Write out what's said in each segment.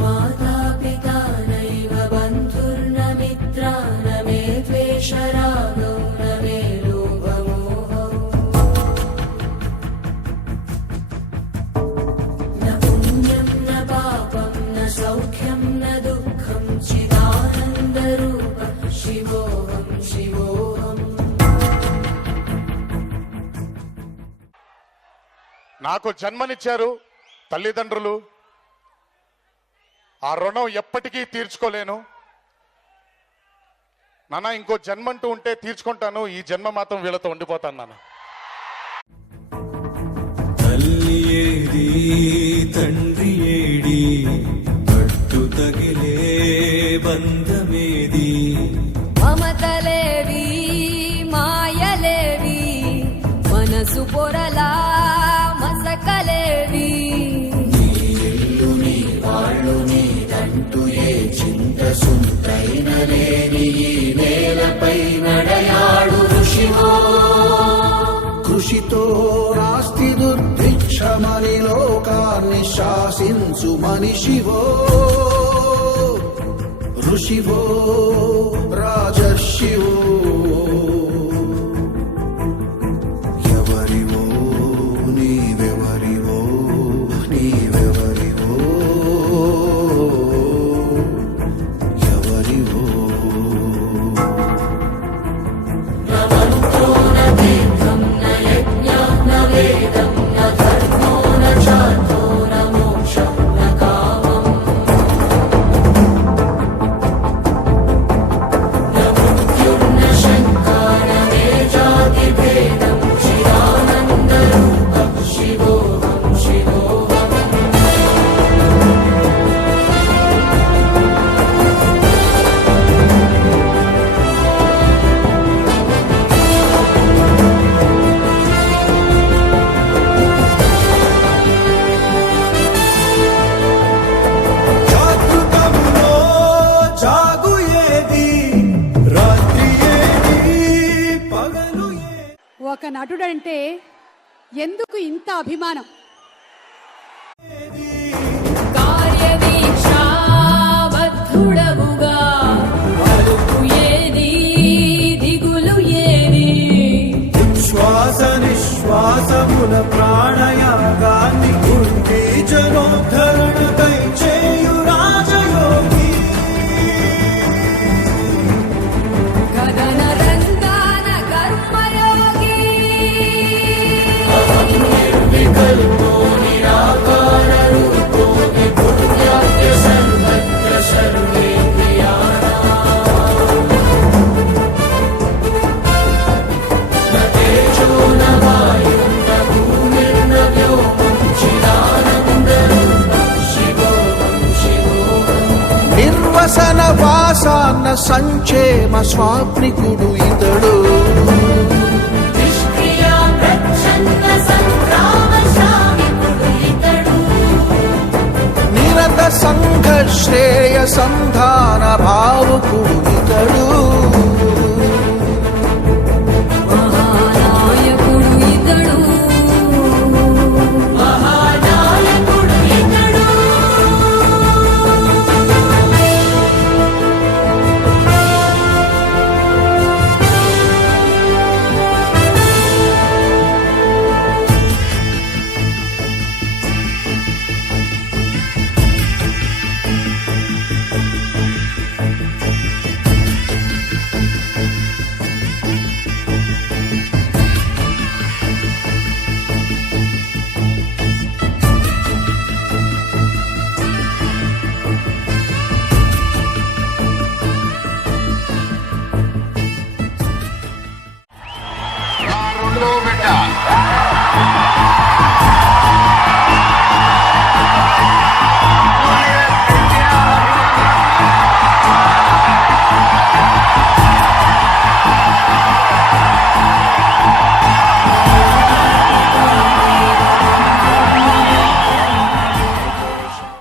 माता पिता नैव बन्धुर्न मित्रा न मे द्वेषरागौ न मे लोभमोहौ न पुण्यं न पापं न सौख्यं न दुःखं चिदानन्दरूप शिवोऽहं शिवोऽहम्। నాకు జన్మనిచ్చారు తల్లిదండ్రులు, ఆ రుణం ఎప్పటికీ తీర్చుకోలేను నాన్న. ఇంకో జన్మంటూ ఉంటే తీర్చుకుంటాను, ఈ జన్మ మాత్రం వీళ్ళతో ఉండిపోతాను నాన్న. తల్లి ఏడి తండ్రి ఏడి పట్టు తగిలే బంధమేది, మమతలేవి మాయలేవి మనసు పొరలా మసకలేవి, నీ ఇల్లు నీ వాళ్ళు నీదంటూ ఏ చింత సుంతైన లేని ఈ నేలపై నడయాడు ఋషివో. కృషితో నాస్తి దుర్భిక్షమని లోకాన్ని శాసించు మనిషివో ఋషివో రాజర్షివో. ఎవరివో నీవెవరివో నీవెవరివో ఎవరివో. ఒక నటుడంటే ఎందుకు ఇంత అభిమానం? కార్యదీక్షాబద్ధుడవుగా అలుపు ఏది దిగులు ఏది, శ్వాస నిశ్వాసముల ప్రాణయాగాన్ని గుండి జనోద్ధరణకై చేయు రాజయోగి, కథన రంగాన కర్మయోగి, నిర్వికల్పో నిరాకార రూపో విపుణ్యాఖ్య సర్వత్ర సర్వేంద్రియాణాం. న తేజో న వాయుః న భూమిర్న వ్యోమః చిదానందరూపః శివోऽహం శివోऽహం. నిర్వసన వాసాన్న సంక్షేమ స్వాప్నికుడు ఇతడు, నిష్క్రియా ప్రచ్ఛన్న సంగ్రామ శ్రామికుడు ఇతడు. నిరత సంఘశ్రేయ సంధాన భావుకుడు ఇతడు, మహానాయకుడు ఇతడు, మహానాయకుడు ఇతడు.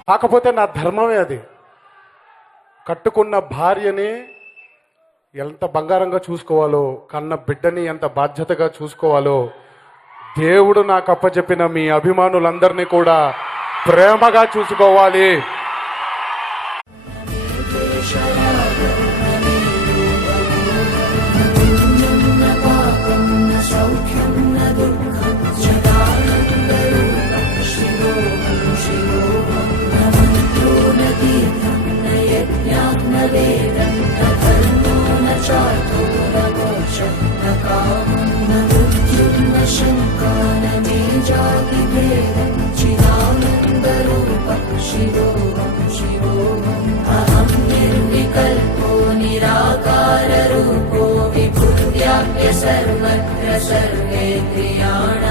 కాకపోతే నా ధర్మమే అది. కట్టుకున్న భార్యని ఎంత బంగారంగా చూసుకోవాలో, కన్న బిడ్డని ఎంత బాధ్యతగా చూసుకోవాలో దేవుడు నాకు అప్పచెప్పిన మీ అభిమానులందరినీ కూడా ప్రేమగా చూసుకోవాలి. जातिभेदं चिदानन्दरूपं शिवोऽहं शिवोऽहम् अहं निर्विकल्पो निराकाररूपो विभुर्व्याप्य सर्वत्र सर्वेन्द्रियाणाम्